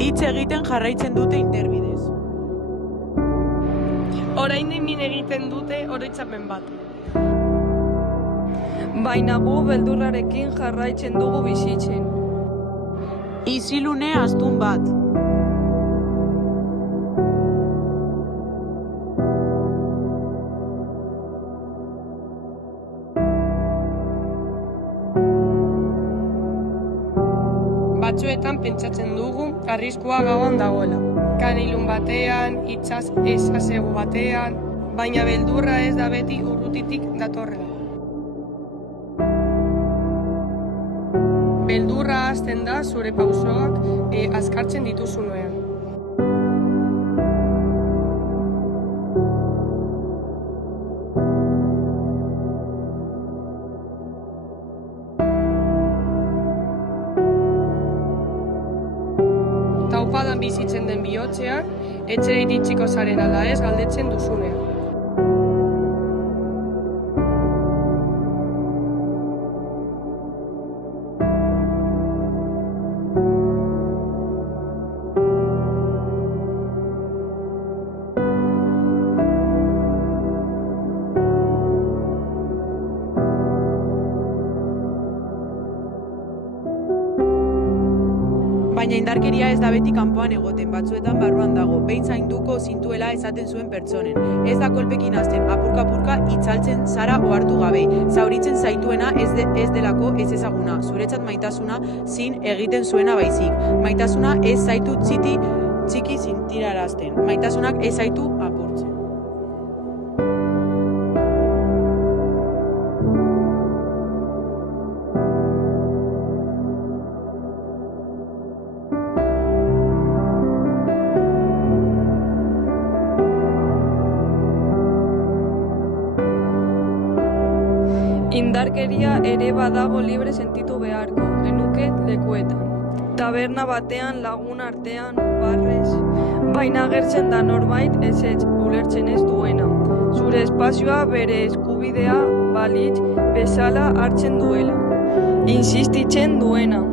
Hitz egiten jarraitzen dute interbidez. Oraindik min egiten dute oroitzapen bat. Baina gu beldurrarekin jarraitzen dugu bizitzen. Isilune astun bat. Batzuetan pentsatzen dugu arriskua gauan dagoela. Kanilun batean, itsas ezazegu batean, baina beldurra ez da beti urrutitik datorrela. Beldurra hasten da zure pausoak azkartzen dituzunean. Taupadan bizitzen den bihotzean, etxera iritsiko zaren ala ez galdetzen duzunean. Baina indarkeria ez da beti kanpoan egoten, batzuetan barruan dago, behin zainduko zintuela esaten zuen pertsonen. Ez da kolpekin hasten, apurka-apurka itzaltzen zara ohartu gabe. Zauritzen zaituena ez delako ez ezaguna. Zuretzat maitasuna zin egiten zuena baizik. Maitasuna ez zaitu txiki zintirarazten. Maitasunak ez zaitu apurtzen. Indarkeria ere badago libre sentitu beharko genuke lekuetan. Taberna batean, lagun artean, barrez, baina agertzen da norbait ezetz ulertzen ez duena. Zure espazioa bere eskubidea balitz bezala hartzen duela. Insistitzen duena.